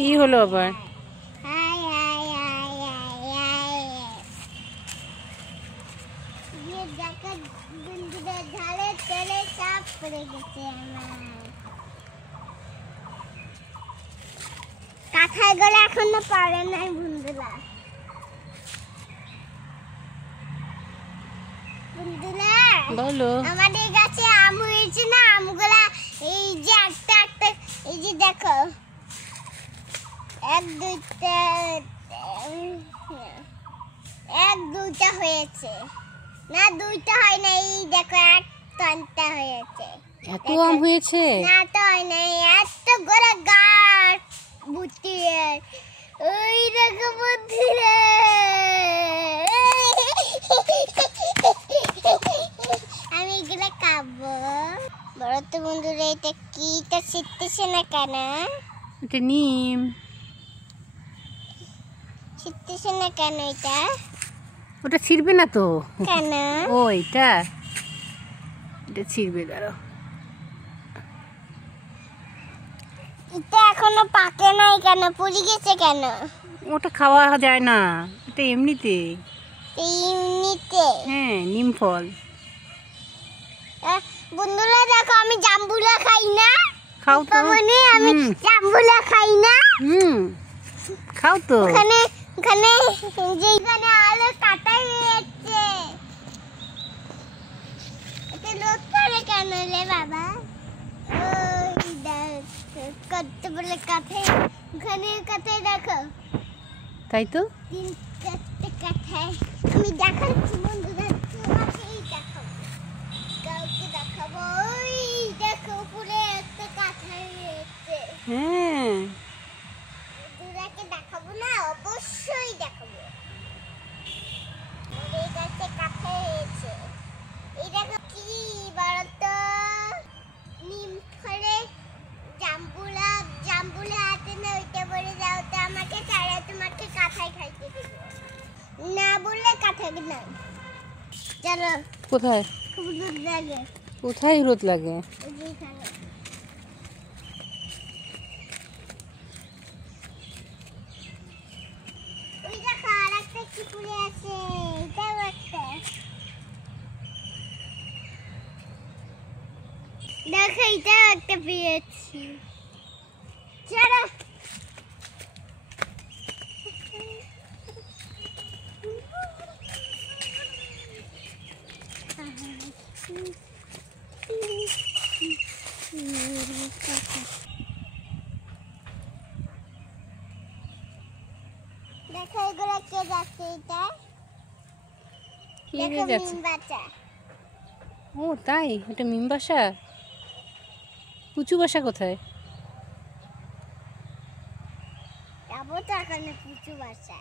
কি হলো আবার? কাঁথায় গেলে এখনো পারে নাই বন্ধুরা। বলো। আমাদের গাছে আম হয়েছে না, আমগুলা এই যে একটা একটা, এই যে দেখো, এক দুইটা হয়েছে না, দুইটা হয় না, এই দেখো একটা হয়েছে। এত আম হয়েছে? না তো হয় না, এত গোড়া গাছ বুঝতে। ওই দেখো বুদ্ধিরে, আমি এগুলো খাবো। বড় তো বন্ধুরা, এটা কি? এটা শিখতেছে না কেন? এটা নিম। শিখতেছে না কেন এটা? ওটা ছিড়বে না তো। কেন? ও এটা ছিড়বে, দাঁড়াও। এটা এখনো পাকে নাই কেন? পুড়ে গেছে কেন? ওটা খাওয়া যায় না, এটা এমনিতে। এমনিতে? হ্যাঁ, নিম ফল। বন্ধুরা দেখো, আমি জাম্বুলা খাই না। খাও তো। আমি জাম্বুলা খাই না। খাও তো। ওখানে যেখানে আলো কাটাই হয়েছে, এটা লোক করে কেন রে বাবা? ওই দেখো কত বলে কাঠে, ওখানে কাঠে দেখো। তাই তো। তিন চারটে কাঠায় আমি দেখাচ্ছি বন্ধুরা, তোমাকেই দেখাবো, কাউকে দেখাবো। ওই দেখো উপরে একটা কাঠায় রয়েছে। হ্যাঁ, বন্ধুরাকে দেখাবো না? অবশ্যই দেখাবো। এই গাছে কাঠায় রয়েছে। এই দেখো কি বলতো, নিম ফলে জাম্বুলা হাতে না, ওইটা বলে যাও তো আমাকে, তারা তোমাকে কাঁথায় খাইতে দেবে না, বললে কাঁথায় না। চলো। কোথায়? খুব রোদ লাগে। কোথায় রোদ লাগে? ওই দেখো আর একটা কি ফুলে আছে, এটাও একটা। দেখো এটাও একটা পেয়েছি। চলো। দেখো এগুলো কে যাচ্ছে, এটা কি দেখো হয়ে যাচ্ছে? মিম বাচ্চা। ও তাই, এটা মিম বাসা। কুচু বাসা কোথায়? যাবো তো এখন কুচু বাসা।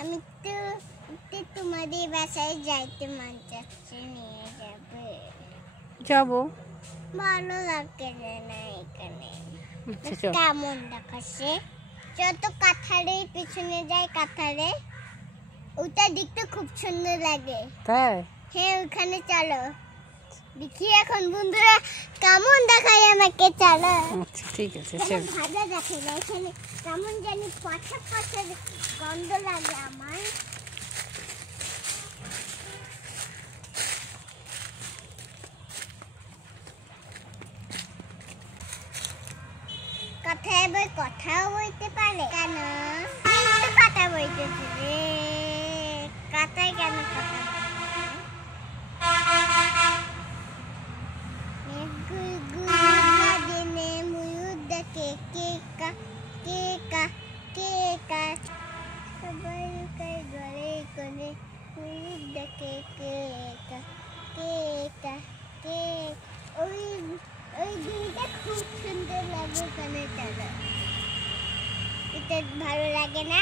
আমি তো তোমাদের বাসায় যাইতে মন চাচ্ছে, নিয়ে যাবে? যাবো। ভালো লাগে না এখানে। আচ্ছা চল। কেমন দেখাচ্ছে? যত কাঁঠালের পিছনে যায়, কাঁঠালে ওটা দেখতে খুব সুন্দর লাগে। তাই? হ্যাঁ, ওখানে চলো দেখি এখন বন্ধুরা কেমন দেখায় আমাকে। চলো। আচ্ছা ঠিক আছে, চল। ভাজা দেখে না, এখানে কেমন জানি পচা পচা গন্ধ লাগে আমার। কথায় বই কথাও বলতে পারে কেন? কথা বলতেছি রে, কথায় কেন কথা ওই দিনটা খুব সুন্দর লাগে। ওখানে চলো, এটা ভালো লাগে না?